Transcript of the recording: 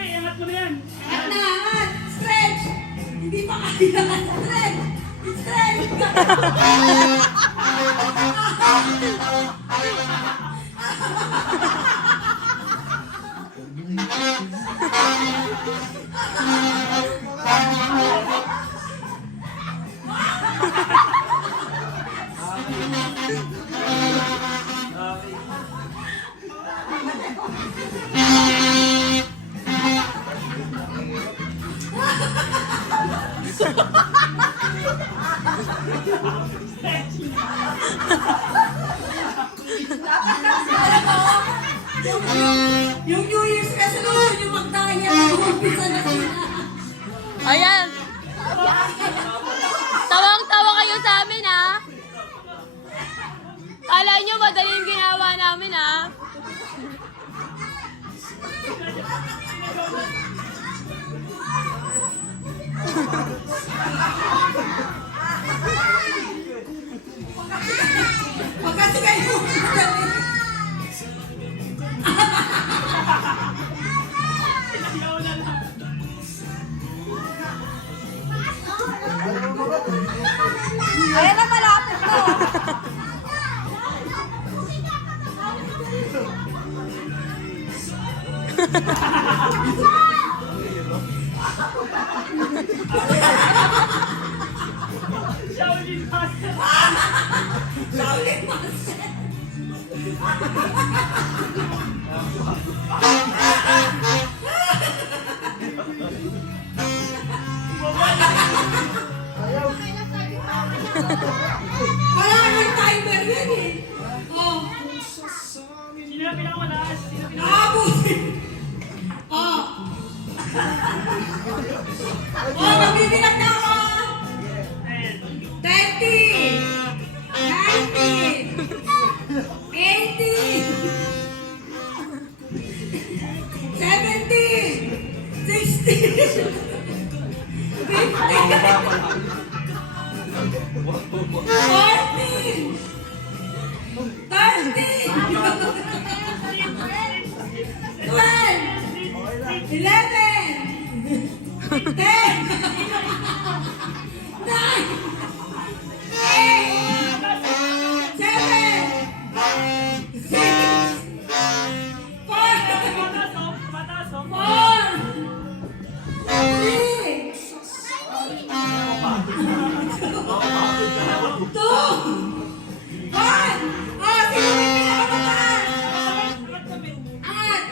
Iangat mo na yan. Angat na, angat. Stretch. Hindi pa kaya. Stretch. Stretch. Yung New Year's resolution yung magdaya umpisa na sila. Ayan. Tawang-tawa kayo sa amin, ha? Kala nyo madali yung ginawa namin, ha? Pagkasi kayo. Ayan na malapit ko. Shaolin Master. Shaolin Master. Wala nang timer yan eh. Oh. Sino na pinakamalakas? Nakabutin. Oh. Oh, magbibilang na ako. 30. 90. 80. 70. 60. 50. 14! 13! 12! 11! 10! 9! 8! 7! 6! 5! 4! 3! 2! 1! Oh, sino may pinakamataas? Angat!